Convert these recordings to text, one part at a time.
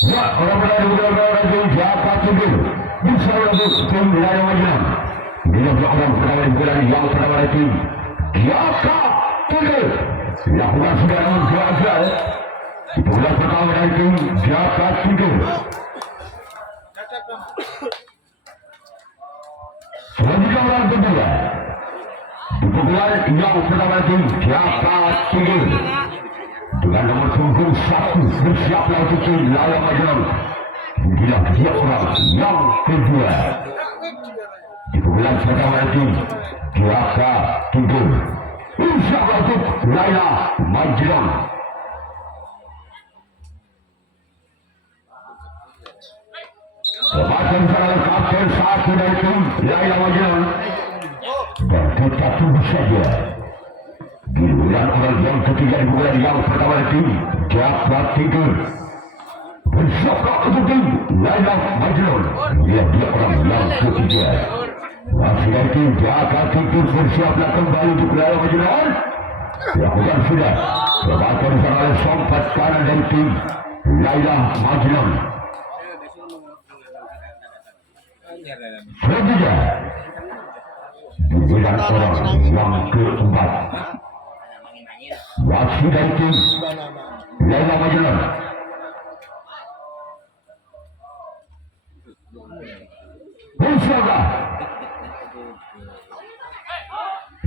Ya, orang-orang yang jaga tubuh bisa lebih tim dari Majinan. Bila orang pertama bulan yang pertama itu jaga tubuh. Lakukan sudah gagal. Bulan pertama itu jaga tubuh. Selanjutnya orang kedua. Bulan yang pertama itu jaga tubuh. Dengan nomor punggung 1 bersiaplah untuk lawan Majinan. Bila dia orang yang kedua di bulan pertama itu jaga tubuh. Bersiaplah untuk Laila Majinan. Semakin salah kapten satu dari tim Laila Majinan. Dan kita tunggu saja. Giliran orang yang ketiga di bulan yang pertama itu jaga tidur. Bersiaplah untuk tim Laila Majinan. Dia orang yang ketiga. Masih dari tim jaga tidur bersiaplah kembali untuk Laila Majinan. Dilakukan sudah. Semakin salah sompat kanan dari tim Laila Majinan. Selanjutnya giliran orang yang keempat. Masih dari tim Laila Majinan. Bersiaplah.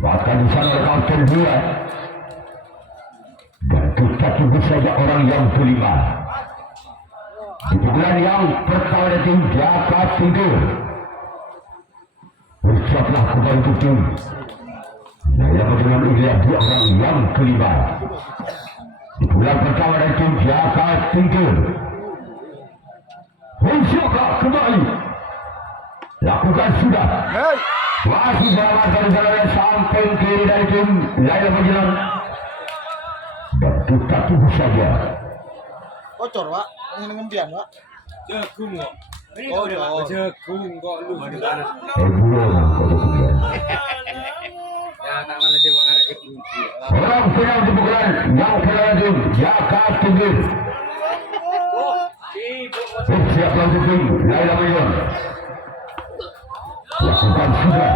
Bahkan di sana kapten dia. Dan kita tunggu saja orang yang kelima. Di bulan yang pertama dari tim jaga tidur. Bersiaplah kembali untuk tim Laila Majinan. Inilah dia orang yang kelima. Di bulan pertama dari tim jaga tidur. Bersiaplah kembali. Lakukan sudah. Masih selamatkan jalannya sampai kiri dari tim Laila Majinan. Dan kita tunggu saja. Kocor pak, ini ngempian pak. Jagung kok. Oh, jagung kok lu. Belum. Ya, tak mana dia mengarah ke tinggi. Orang final di pukulan yang berada jaga tinggi. Bersiaplah untuk tim Laila Majinan. Lakukan sudah.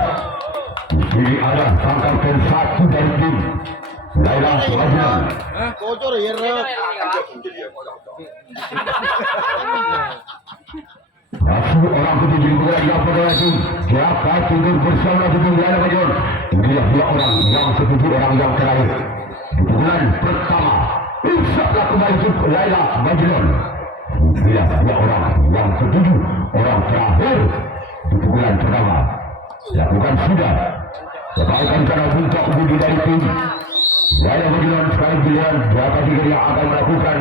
Di sini ada tangkapan satu dari tim Laila Majinan. Kocor ya rek. Masuk orang ketujuh bulan yang pertama itu jaga tinggi bersama dengan Laila Majinan. Inilah dia orang yang ketujuh, orang yang terakhir di bulan pertama. Insya-Allah kembali untuk Laila Majinan. Inilah dia orang yang ketujuh, orang terakhir di bulan pertama. Lakukan sudah. Kebaikan cara buka budi dari tim Laila Majinan. Sekarang giliran jaga tinggi yang akan melakukan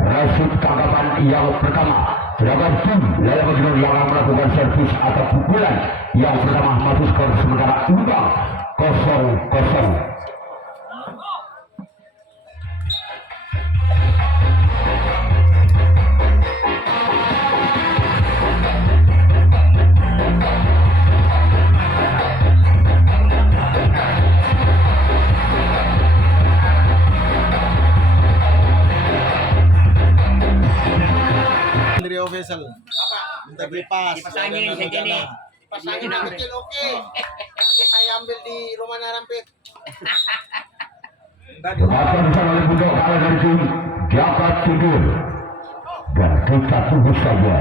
rasid tangkapan yang pertama. Sedangkan tim Laila Majinan yang akan melakukan servis atau pukulan yang pertama. Masuk skor sementara imbang 0-0. Rio Vessel. Minta kipas. Kipas angin segini. Kipas angin yang kecil oke. Saya ambil di rumah Narampit. Semakin sangat budak kalah dari tim jaga tidur. Dan kita tunggu saja.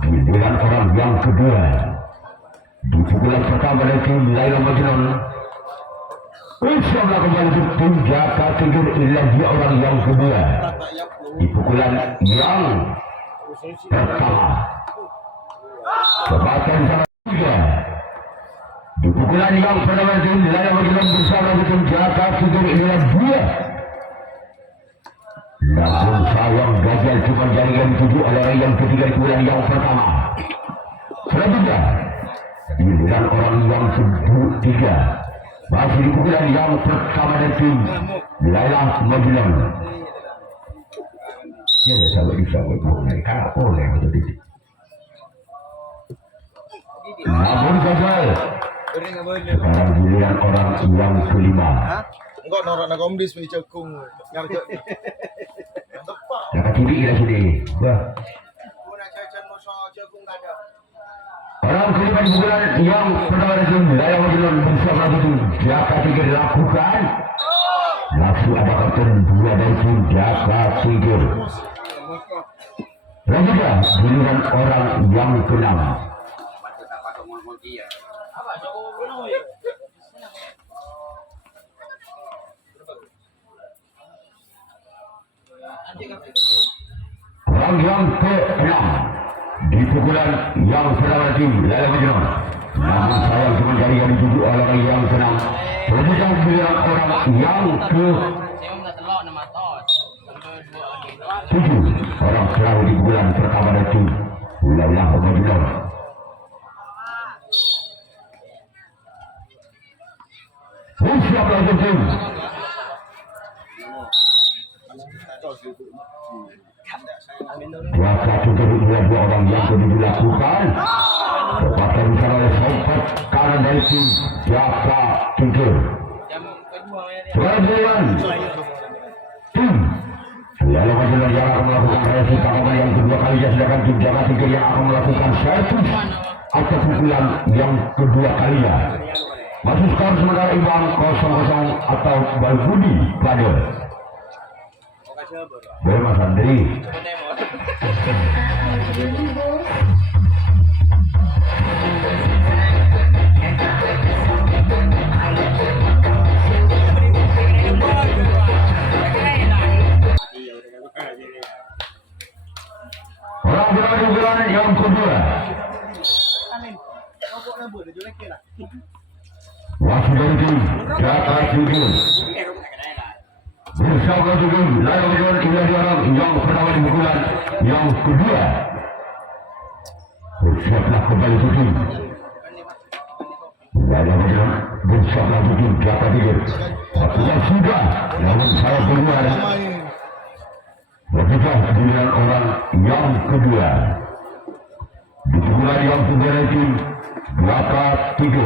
Giliran orang yang kedua di pukulan pertama dari tim Laila Majinan. Insyaallah kembali ke tim Jaka Tinggi lagi orang yang kedua. Di pukulan yang pertama. Kebaikan sama tiga. Di pukulan yang pertama tim Lala Majnun bersama tim Jaka Tinggi inilah dua. Namun sayang gagal cuma jaringan tujuh oleh yang ketiga di pukulan yang pertama. Selanjutnya giliran orang yang kedua. Masih di pukulan yang pertama dari tim Lala Majnun. Ya, kalau bisa boleh, kalau boleh betul. Namun gagal. Sekarang giliran orang yang kelima. Enggak norak nak komdis punya cekung. Ngarep. Tepat. Yang ketiga ila sini. Wah. Guna cacan musuh jagung ada. Orang kelima di bulan yang pertama dari tim Lala Majnun bersama tim Jaka Tinggi dilakukan. Langsung ada kapten dua dari tim Jaka Tinggi. Selanjutnya giliran orang yang keenam. Orang yang ke-6 di pukulan yang pertama tim Lala Majnun. Namun sayang cuma jaringan dituju oleh orang yang ke-6. Selanjutnya giliran orang yang ke-7. Orang selalu di bulan pertama dari tim Lala Majnun. Siaplah tim Jaka Tinggi dua orang yang sudah dilakukan. Tepatkan di sana oleh sobat kanan dari tim Jaka Tinggi. Sekarang giliran tim Lala Majnun yang akan melakukan reaksi tangkapan yang kedua kalinya, sedangkan tim Jaka Tinggi yang akan melakukan servis atau pukulan yang kedua kalinya. Masih skor sementara imbang 0-0 atau Balbudi pada Mas Andri. Orang bulan yang kedua. Masih dari tim Jaka Tinggi bersama juga Lala Majnun inilah dua orang yang pertama di pukulan yang kedua. Bersiaplah kembali tujuh Lala Majnun bersama tujuh Jaka Tinggi. Waktunya sudah, namun saya keluar. Begitu giliran orang yang kedua di pukulan yang kedua dari tim Jaka Tinggi.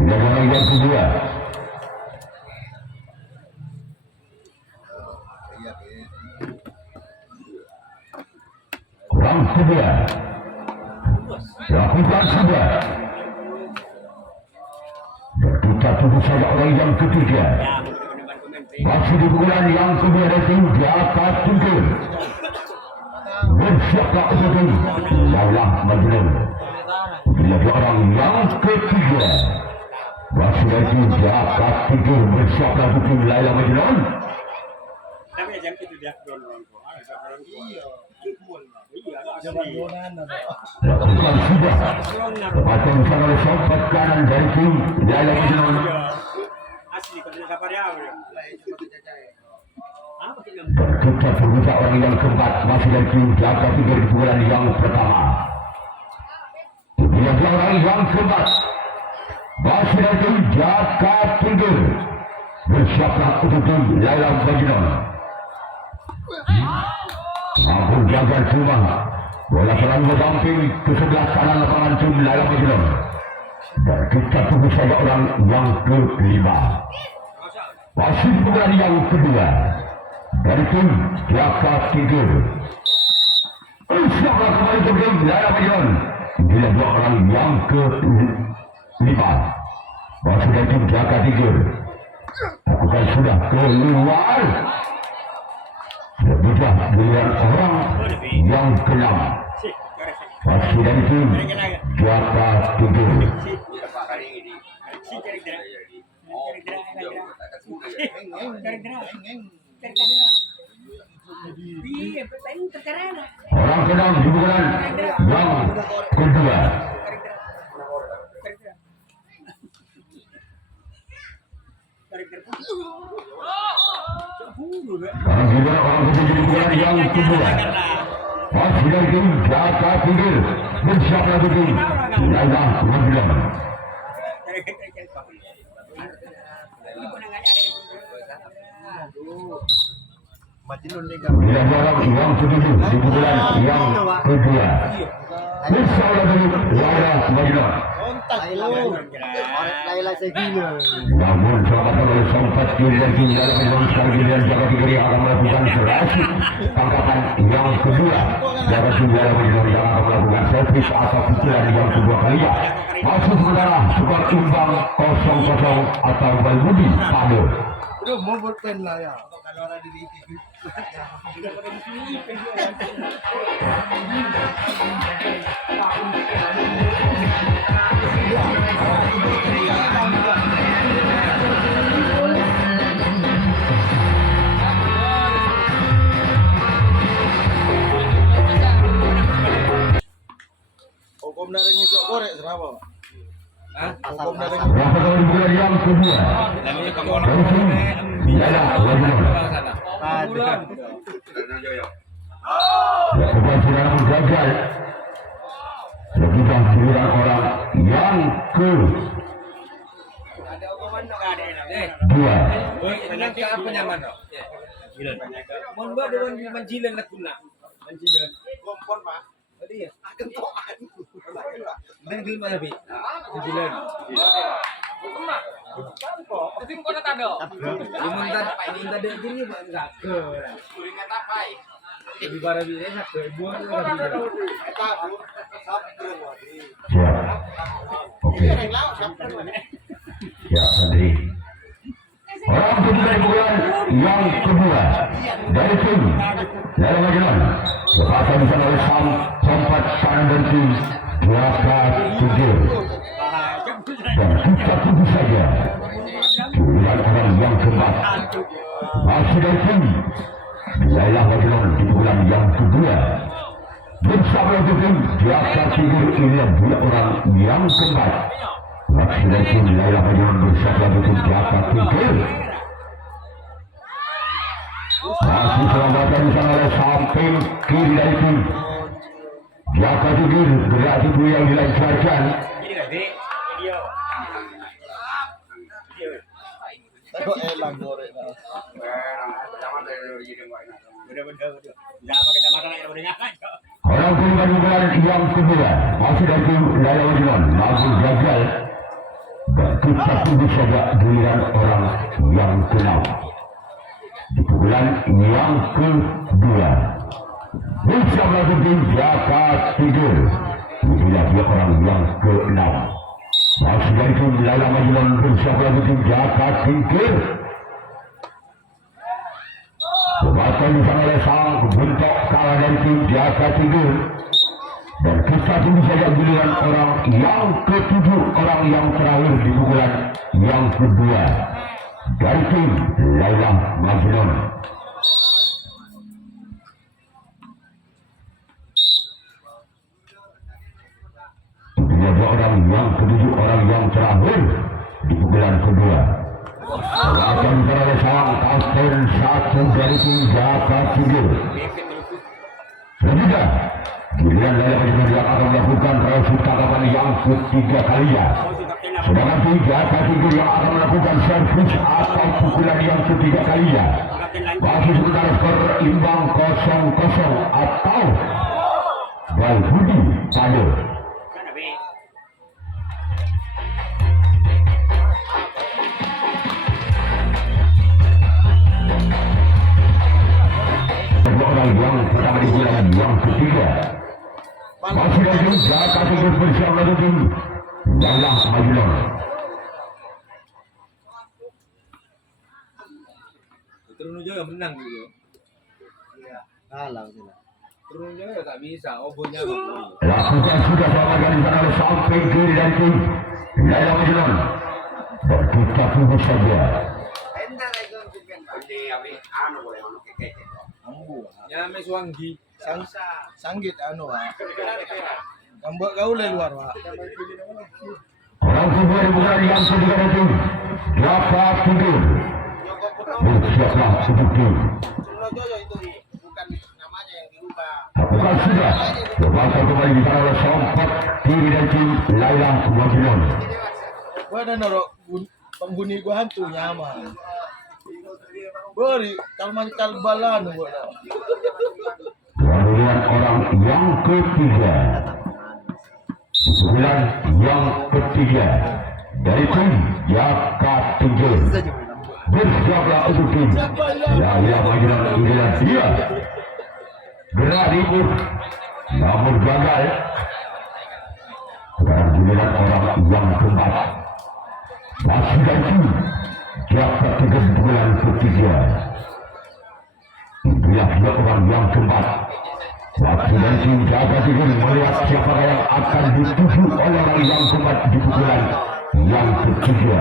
Orang yang kedua. Orang kedua. Lakukan sudah. Dan kita tunggu saja orang yang ketiga. Masih di bulan yang kedua dari tim Jaka Tinggi. Bersiaplah untuk tim Lala Majnun. Bila orang yang ketiga. Masih dari tim Jaka Tinggi bersiaplah untuk tim Lala Majnun. Lakukan sudah. Tepatkan bersama oleh sobat kanan dari tim Lala Majnun. Kita berbicara orang yang keempat. Masih dari tim Jaka Tinggi di bulan yang pertama. Bila orang yang keempat. Masih dari tim Jaka Tinggi. Bersiaplah untuk tim Lala Majnun. Mampu jaga cuma bola selang berdamping ke sebelah kanan lapangan tim Lala Majnun. Dan kita tunggu saja orang yang kelima. Masih pukulan yang kedua dari tim Jaka Tinggi. Siaplah kembali untuk tim Lala Majnun. Bila dua orang yang kelima. Masih dari tim Jaka Tinggi. Lakukan sudah keluar. Sudah giliran orang yang keenam. Masih dari tim Jaka Tidur. Orang sedang di bulan yang kedua. Orang kedua, orang kedua di bulan yang kedua. Masih dari tim Jaka Tidur. Bersiap lagi tim Laila Majlan. Majnun ni Bila orang yang ketujuh di bulan yang kedua. Bersiap lagi Laila Majlan. kontak lu. Laila saya gila. Namun selamat oleh sempat kiri dan kiri dalam peluang sekali giliran Jaka Tidur yang akan melakukan serasi tangkapan yang kedua. Jaka Tidur yang akan melakukan servis atau pukulan yang kedua kalinya. Masuk sementara skor imbang 0-0 atau Balbudi Pado. Aduh mau berpen lah ya. Kalau orang di TV. Hukum dari nyicok korek serapa. Hukum dari Berapa kali bulan yang kedua? Dari tim Laila Majlan. Ya, bukan sudah gagal. Lebih giliran orang yang kedua. Mon ba doon manjilan na kuna. Manjilan. Kompon pak. Tadi ya. Kentoan. Manjil mana bi? Manjilan. Kasi ko na tado. Yung tadi gini ba enggak ke. Di bara bi enak ke. Buang Ya. Oke. Ya, Sandri. Orang kedua di bulan yang kedua dari tim Laila Majlan. Lepaskan di sana oleh Sompat kanan dan tim Jaka Tidur. Dan kita tunggu saja bulan orang yang keempat. Masih dari tim Laila Majlan di bulan yang kedua. Bersama dengan tim Jaka Tidur ini dua orang yang keempat. Masih dari tim Laila Majlan bersama dengan tim Jaka Tidur. Masih selamatkan di sana oleh samping kiri dari tim Jaka Tidur. Gerak itu yang dilancarkan. Kok elang korek. Orang kedua di bulan yang kedua. Masih dari tim Laila Majlan. Namun gagal. Dan kita tunggu saja giliran orang yang keenam. Di bulan yang kedua. Bersama tim Jaka Tidur. Inilah dia orang yang keenam. Masih dari tim Laila Majlan bersama tim Jaka Tidur. Kebaikan di sana oleh sang bentuk kalah dari tim Jaka Tidur. Dan kita tunggu saja giliran orang yang ketujuh, orang yang terakhir di pukulan yang kedua dari tim Laila Majlan. Dua orang yang ketujuh, orang yang terakhir di pukulan kedua. Akan berada sang kapten satu dari tim Jaka Tidur. Selanjutnya, giliran Laila Majlan yang akan melakukan proses tangkapan yang ketiga kalinya. Sedangkan tim Jaka Tidur yang akan melakukan servis atau pukulan yang ketiga kalinya. Masih sementara skor imbang 0-0 atau Balbudi Pado. Orang yang pertama di bulan yang ketiga. Masih dari tim Jaka Tidur bersama dengan tim Laila Majlan. Terus juga menang gitu. Kalah sila. Turunnya tak bisa, obonya. Lakukan sudah selamatkan di sana sampai kiri dan tim Laila Majnun. Berkita tunggu saja. Ya mes wangi. Sanggit anu Pak. Gambak kau le luar Pak. Orang kedua bukan yang ketiga dan tim dapat tidur. Joko Purnomo Bersiaplah untuk tim. Jojo itu bukan namanya yang dirubah. Lakukan sudah. Lepasan kembali di sana oleh sempat kiri dan tim Laila Majnun. Gua ada norok penghuni gua hantu nyaman. Beri kalbalan gua. Kemudian orang yang ketiga. Bulan yang ketiga dari tim Jaka Tinggi. Bersiaplah untuk tim Laila Majnun. Inilah dia. Gerak ribut namun gagal. Sekarang giliran orang yang keempat. Masih dari tim Jaka Tinggi bulan ketiga. Inilah dia orang yang keempat. Waktu dan tim Jaka Tinggi melihat siapa yang akan dituju oleh orang yang keempat di pukulan yang ketiga.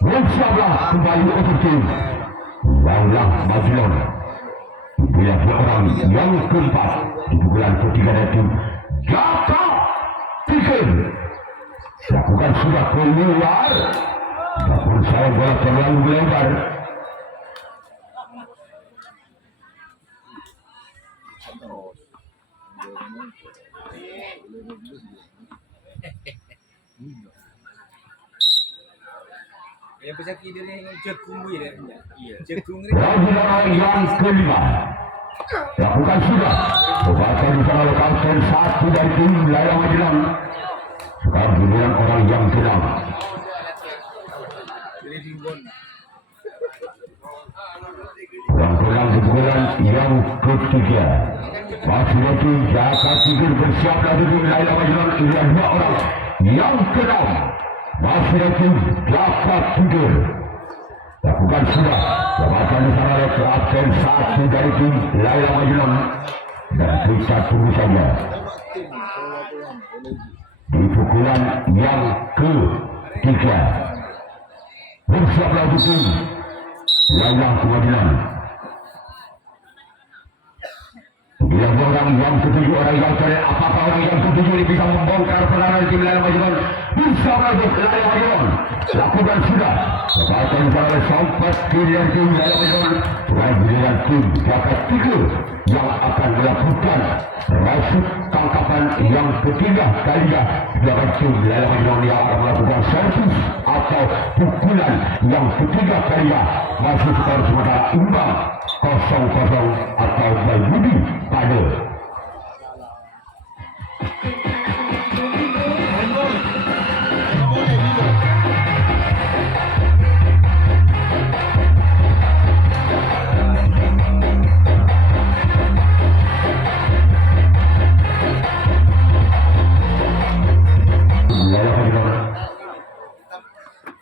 Bersiaplah kembali untuk tim Laila Majnun. Inilah dia orang yang keempat di pukulan ketiga dan tim Jaka Tinggi. Lakukan sudah keluar. Namun saya bola terlalu lebar. Yang besar kiri ni jagung dia. Iya. Jagung ni. Raja yang kelima. Lakukan sudah. Lepasan di sana oleh kapten satu dari tim Laila Majnun. Sekarang giliran orang yang keenam. Jadi dimbon. Yang keenam di bulan yang ketiga. Masih lagi Jaka Tinggi bersiaplah di tim Laila Majnun. Ini dua orang yang keenam. Masih lagi Jaka Tinggi. Lakukan sudah. Lepasan di sana oleh kapten satu dari tim Laila Majnun. Dan kita tunggu saja. Di pukulan yang ketiga. Bersiaplah di tim Laila Majnun. Dia orang yang ketujuh, orang yang keren. Apakah orang yang ketujuh ini bisa membongkar perlawanan tim Laila Majnun? Bisa masuk Laila Majnun. Lakukan sudah. Lepasan oleh sampai kiri dan tim Laila Majnun. Selain giliran tim Jaka Tinggi yang akan melakukan rasuk tangkapan yang ketiga kalinya. Sedangkan tim Laila Majnun yang akan melakukan servis atau pukulan yang ketiga kalinya. Masih skor sementara imbang 0-0 atau Baybudi pada.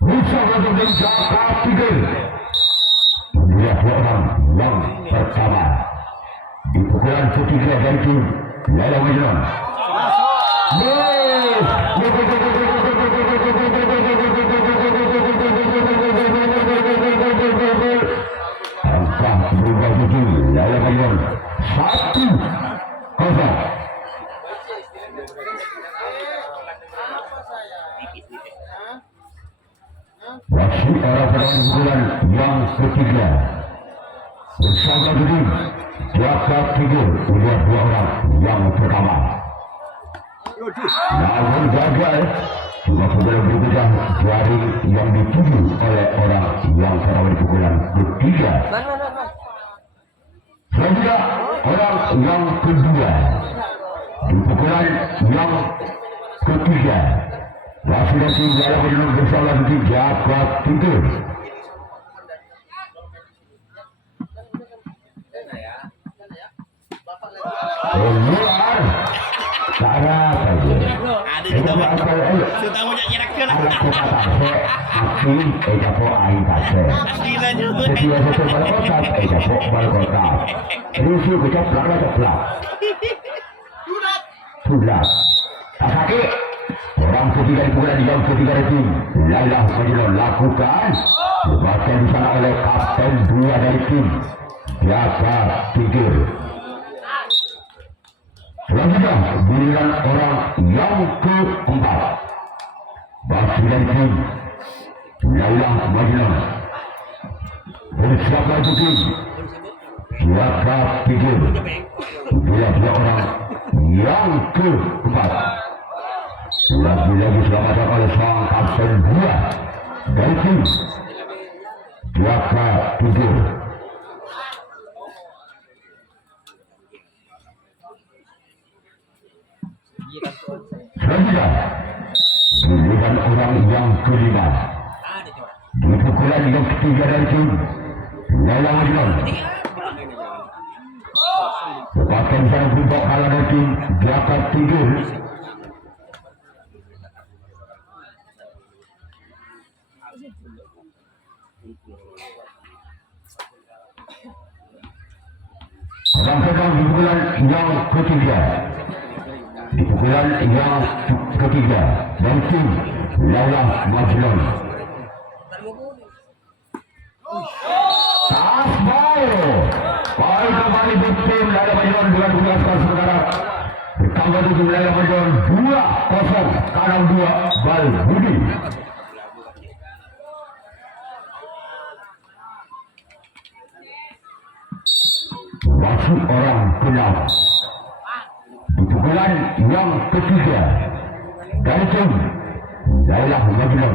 Bisa untuk Jaka Tinggi. Dia orang yang pertama di pukulan ketiga dari tim Laila Majnun. Angka berubah jadi Laila Majnun 1-0. Masih orang pada pukulan yang ketiga. Bersama tim Jaka Tinggi. Udah dua orang yang pertama. Namun gagal. Cuma pukulan berikutnya dari yang dituju oleh orang yang pertama di pukulan ketiga. Selanjutnya orang yang kedua di pukulan yang ketiga. Masih lagi Laila Majnun bersama di Jaka Tinggi. Keluar cara saja. ada juga mah. Sudah mau jadi rakir lah. Anak kota tase, asli ejapo aing tase. Gila juga. Ketua satu bal kota, ejapo bal kota. Risi kecaplak lah caplak. Sudah. Asake. Orang ketiga dipukulan di jam ketiga itu. Lailah Majnun lakukan. Dibaca di sana oleh kapten 2 dari tim. Jaga Tigir. Selanjutnya giliran orang yang keempat. Basi dari tim Lailah Majnun. Bersiap lagi tim Jaga Tigir. Bila orang yang keempat. Lagi-lagi selamatkan oleh sang kapten 2 dari tim Jaga Tigir. Selanjutnya giliran orang yang kelima. Di pukulan yang ketiga dari tim Lailah Majnun. Lepaskan sang berubah kalah dari tim Jaga Tigir. Sampaikan di pukulan yang ketiga. Di pukulan yang ketiga dari tim Lailah Majnun. Tasbal. Baik kembali bertim Lailah Majnun dengan 12 saudara. Bertambah 7 Lailah Majnun 2-0 kanan 2 Bal Budi. Masuk orang kenal. Di pukulan yang ketiga dari tim Lailah Majnun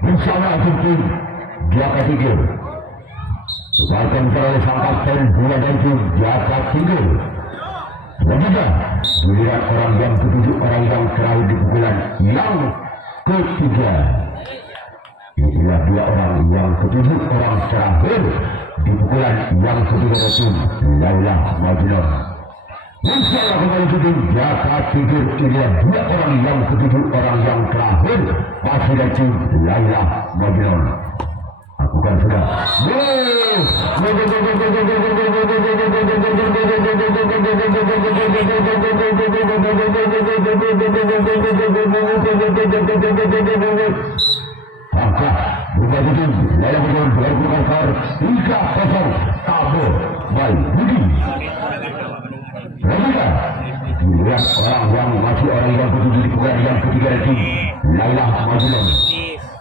bersama tim Jaga Tigir. Sebagian oleh sang kapten 2 dari tim Jaga Tigir. Selanjutnya giliran orang yang ketujuh, orang yang terakhir di pukulan yang ketiga. Inilah 2 orang yang ketujuh, orang terakhir di pukulan yang ketiga dari tim Lailah Majnun. Insyaallah kembali ke tim Jaga Tigir. Inilah 2 orang yang ketujuh, orang yang terakhir masih dari tim Lailah Majnun. Bukan sudah. Maka bukan itu Lailah Majnun berbukan skor 3-0 kabur Bal Budi. Selanjutnya giliran orang yang masih orang yang ketujuh di pukulan yang ketiga dari tim Lailah Majnun.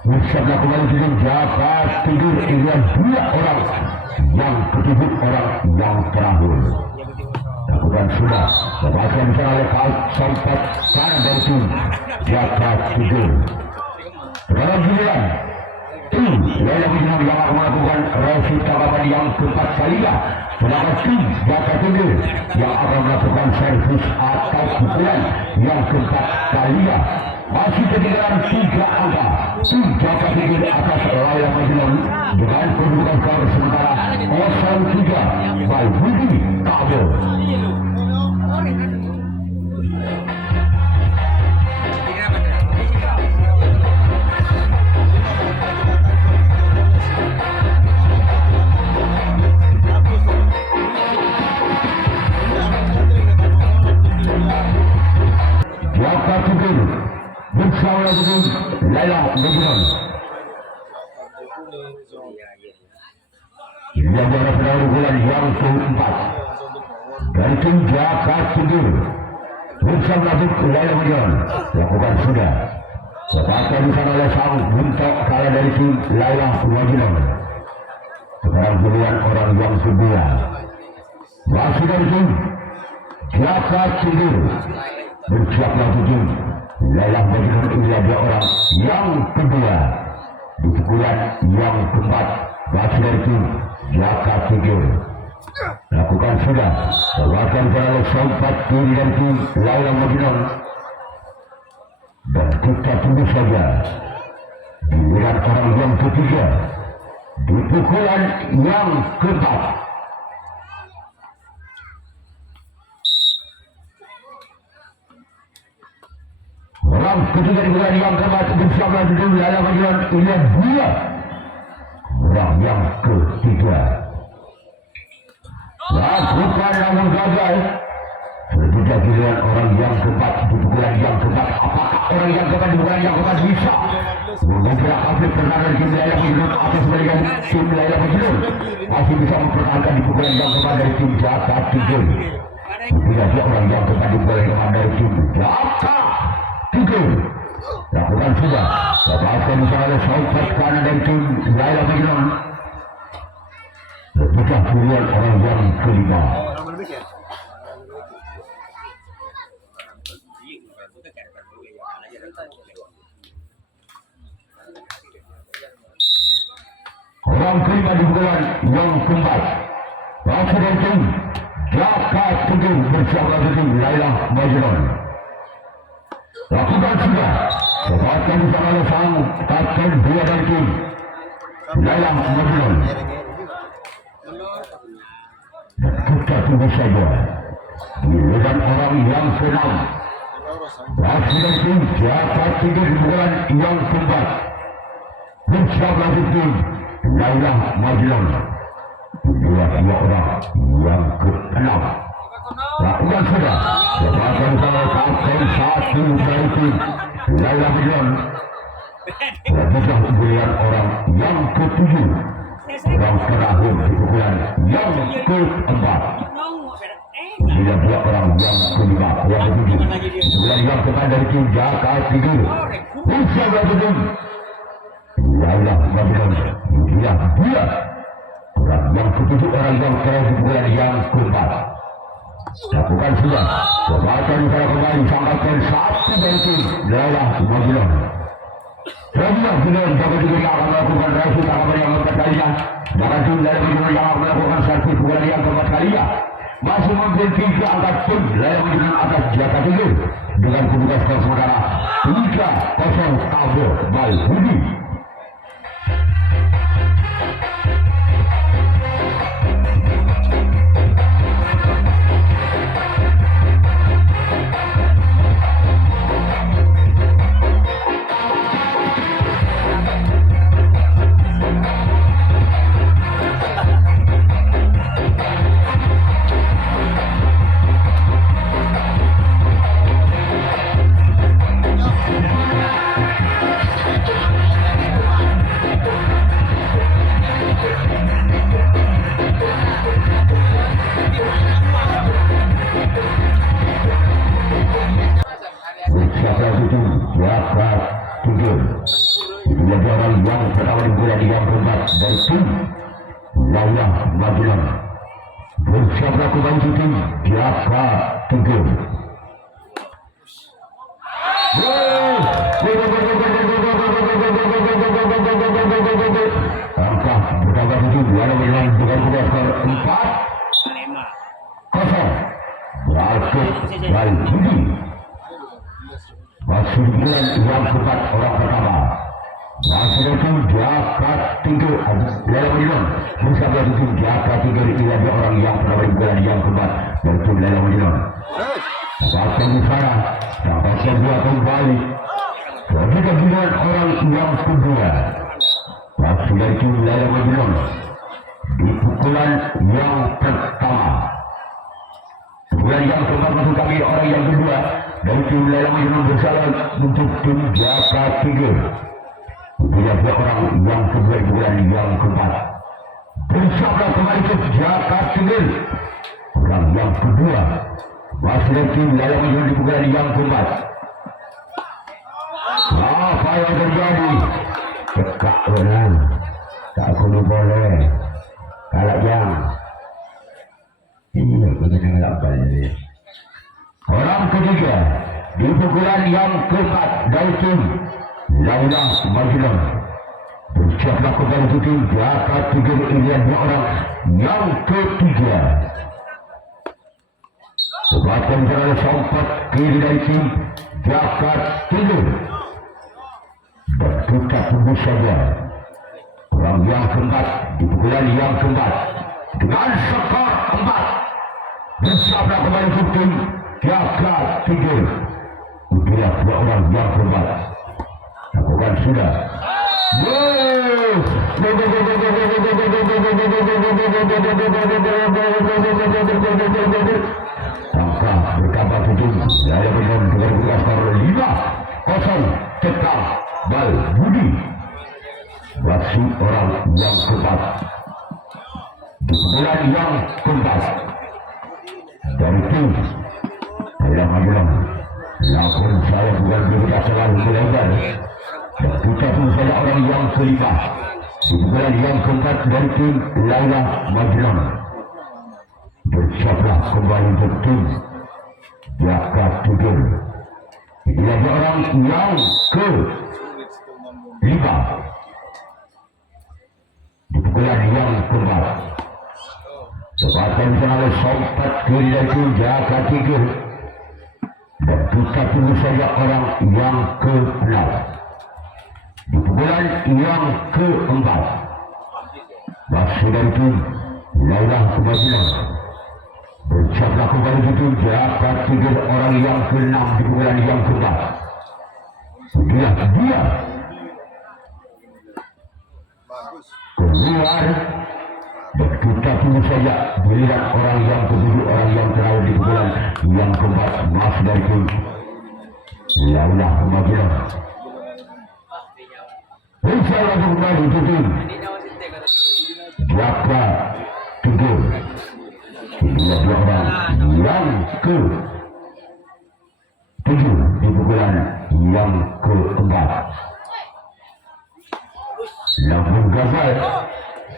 Bersama kembali dengan Jaga Tigir. Inilah 2 orang yang ketujuh, orang yang terakhir. Lakukan sudah lepaskan di sana oleh sempat kanan dari tim Jaga Tigir. Sekarang giliran tim Lailah Majnun yang akan melakukan revisi tanggapan yang keempat kalinya. Sedangkan tim Jaga Tigir yang akan melakukan servis atau pukulan yang keempat kalinya. Masih ketinggalan 3 angka. Tim Jaga Tigir atas Lailah Majnun dengan kedudukan skor sementara 0-3 Bal Budi kabur. Jaga Tigir bersama dengan Lailah Majnun. Yang berada pada bulan yang keempat dari tim Jaga Tigir bersama dengan Lailah Majnun. Lakukan sudah lepaskan di sana oleh sang bentok kalah dari tim Lailah Majnun. Sekarang giliran orang yang kedua masih dari tim Jaga Tigir. Bersiap lagi tim Lailah Majnun. Inilah 2 orang yang kedua di pukulan yang keempat masih dari tim Jaga Tigir. Lakukan sudah lepaskan oleh sempat kiri dari tim Lailah Majnun. Dan kita tunggu saja giliran orang yang ketiga di pukulan yang keempat. Orang ketiga dibuka yang keempat bersama dengan Lala Majuan. Ini dia orang yang ketiga. Lakukan namun gagal. Selanjutnya giliran orang yang keempat di pukulan yang keempat. Apakah orang yang keempat di pukulan yang keempat bisa membuka konflik pertahanan tim Lala Majuan atau sebaliknya tim Lala Majuan masih bisa mempertahankan di pukulan yang keempat dari tim Jaka Tigul. Tidak ada orang yang keempat di pukulan yang keempat dari tim Jaka Tigul. Lakukan sudah. Lepaskan di sana Saufat kanan dari tim Lala Majuan. Ketika pilihan orang yang kelima. Orang kelima di bulan yang keempat. Masih dari tim Jaka Tigul bersama tim Lala Majuan. Lakukan sudah. Lepaskan di sana sang kapten dua dari tim Lala Majuan. Kita tunggu saja. Giliran orang yang keenam. Masih dari tim Jaka Tigul di bulan yang keempat. Bersama tim Lala Majuan. Dua orang yang keenam. Lakukan sudah. Lepaskan sama kapten satu dari tim Lala Majuan. Lakukan giliran orang yang ketujuh. Orang terakhir di pukulan yang keempat. Bila dua orang yang kelima, yang ketujuh. Pukulan yang keempat dari tim Jaka Tigul. Bersama tim Lala Majuan. Dia orang yang ketujuh, orang yang terakhir di pukulan yang keempat. Lakukan sudah. Lepaskan di sana kembali sampaikan satu dari tim Lala Majuan. Selanjutnya giliran Jaka Tigul yang akan melakukan rasu tangkapan yang keempat kalinya. Jangan tim Lala Majuan yang akan melakukan satu pukulan yang keempat kalinya. Masih memiliki angkat tim Lala Majuan atas Jaka Tigul dengan kedudukan skor sementara 3-0 Abu Balbudi. Jaka Tigul. Dua orang yang pertama di bulan yang keempat dari tim Lala Majuan. Bersama kembali tim Jaka Tigul. Angka bertambah tim Lala Majuan dengan skor 4-0. Berhasil Balbudi. Masih bulan yang keempat orang pertama. Masih itu Jaka Tigul Lala Majuan. Bersama tim Jaka Tigul ini ada orang yang pertama di bulan yang keempat dari tim Lala Majuan. Bahkan di sana dapatkan dua kembali. Ketika giliran orang yang kedua. Masih dari tim Lala Majuan di pukulan yang pertama. Pukulan yang keempat masuk kami orang yang kedua dari tim Lala Majuan bersama untuk tim Jaka Tigul. Bila dua orang yang kedua di pukulan yang keempat. Bersama kembali ke Jaka Tigul. Orang yang kedua masih dari tim Lala Majuan di pukulan yang keempat. Apa yang terjadi? Cekak benar. Tak perlu boleh. Kalau yang ini bagaimana lapan ini. Orang ketiga di pukulan yang keempat dari tim Lala Majuan. Bersiaplah kembali tim Jaka Tigul ini orang yang ketiga. Sebabkan terlalu sempat kiri dari tim Jaka Tigul. Dan kita tunggu saja orang yang keempat di pukulan yang keempat dengan skor 4. Bersama kembali tim Jaka Tigul. Itulah dua orang yang keempat. Lakukan sudah. Angka bertambah 7. Saya dengan skor 5-0 tetap bal Budi. Masih orang yang keempat. Di bulan yang keempat dari tim dalam magelang. Namun saya bukan berbeda selalu melebar. Dan kita pun saja orang yang kelima. Di bulan yang keempat dari tim Laila Magelang. Bersiaplah kembali untuk tim Jaka Tudur. Inilah orang yang ke-5 di bulan yang keempat. Sebatan oleh sompat kiri dari tim Jaka Tudur. Dan kita tunggu saja orang yang ke-6 di bulan yang keempat. Masih dari tim Laila Magelang. Bersiaplah kembali itu Jaka Tudur orang yang ke-6 di bulan yang keempat. Inilah dia keluar. Dan kita tunggu saja giliran orang yang ke-7, orang yang terakhir di bulan yang keempat. Masih dari tim Laila Magelang. Insyaallah kembali itu tim Jaka Tudur. Inilah dua orang yang ke-7 di bulan yang keempat. Namun gagal.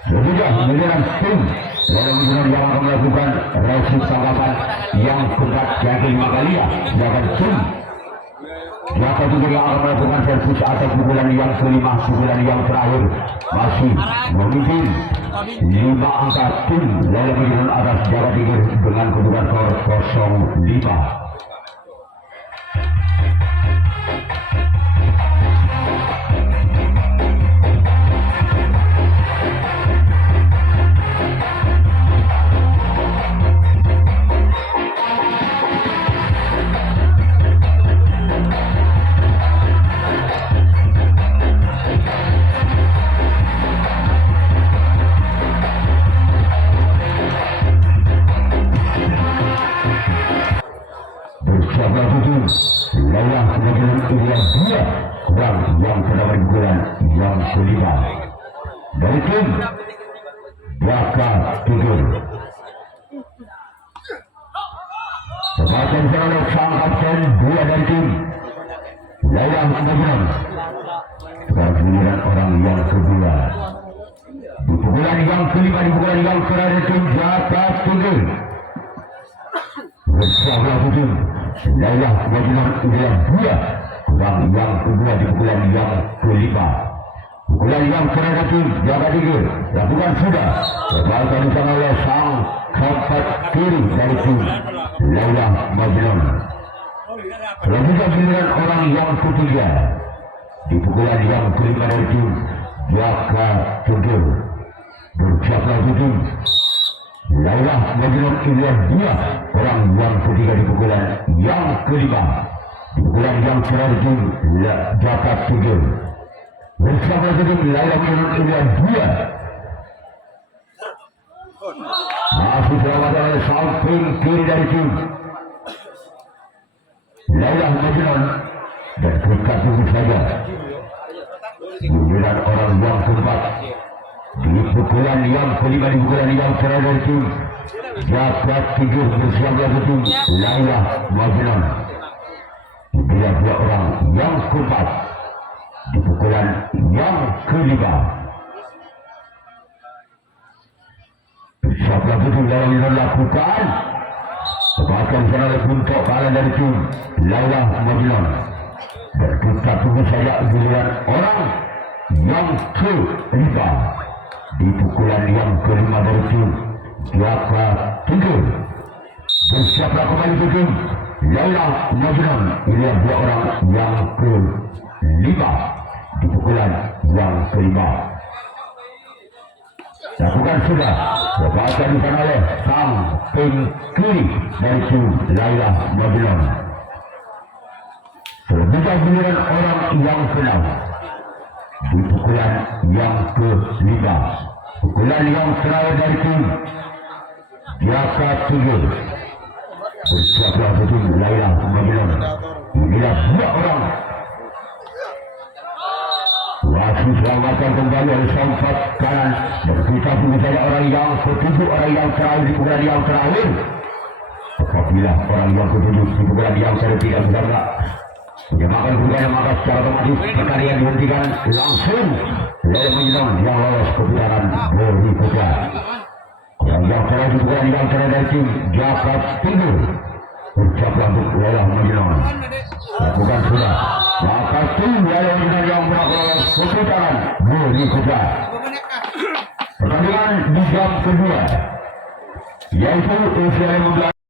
Sudah giliran tim dalam yang akan melakukan resi tanggapan yang keempat yang kelima kali ya. Sedangkan tim Jaka Tudur yang akan melakukan servis atas di bulan yang kelima, di bulan yang terakhir masih memimpin 5 angka tim dalam Magelang atas Jaka Tudur dengan kedudukan skor 0-5. Laila Magelang inilah dia orang yang terdapat di bulan yang kelima dari tim Jaka Tudur. Sebatan oleh sang kapten 2 dari tim Laila Magelang. Sekarang giliran orang yang kedua di bulan yang kelima, di bulan yang terakhir tim Jaka Tudur. Bersama itu Laila Magelang inilah dia orang yang kedua di bulan yang kelima. Bulan yang terakhir tim Jaka Tudur lakukan sudah. Sebatan disana oleh sang keempat kiri dari tim Laila Magelang. Selanjutnya giliran orang yang ketiga di bulan yang kelima dari tim Jaka Tudur. Bersiaplah itu Laila Magelang inilah dia orang yang ketiga di bulan yang kelima. Di bulan yang terakhir tim Jaka Tudur. Bersama itu Laila Magelang inilah dia. Masih selamat oleh samping kiri dari tim Laila Magelang. Dan kita tunggu saja giliran orang yang keempat di pukulan yang kelima, di pukulan yang terakhir tim Jaka Tudur. Bersama itu Laila Magelang. Dia dua orang yang keempat di pukulan yang kelima. Siapa itu yang dilakukan sebabkan sana untuk kalah dari tim Laila Magelang. Dan kita tunggu saja giliran orang yang kelima di pukulan yang kelima dari tim Jaka Tudur. Bersiaplah kembali itu tim Laila Magelang. Ini dua orang yang kelima di pukulan yang kelima. Lakukan sudah. Sebabkan disana oleh sang tim kiri dari tim Laila Magelang. Terbuka giliran orang yang senang di pukulan yang ke-5. Pukulan yang terakhir dari tim Jaka Tinggi. Bersiaplah tim Laila Majnun. Inilah 2 orang. Wasit selamatkan kembali oleh sempat kanan. Dan kita punya saja orang yang ke-7, orang yang terakhir di pukulan yang terakhir. Apabila orang yang ke-7 di pukulan yang terakhir tidak bisa bergerak, menyamakan pukulan, maka secara otomatis pertandingan dihentikan langsung. Laila Majnun yang lolos ke putaran berikutnya. Orang yang terakhir di pukulan yang terakhir dari tim Jaka Tinggi. Ucaplah untuk Laila Majnun. Bukan sudah. Maka tim Laila Majnun yang berlolos ke putaran berikutnya. Pertandingan di jam kedua, yaitu usia 15.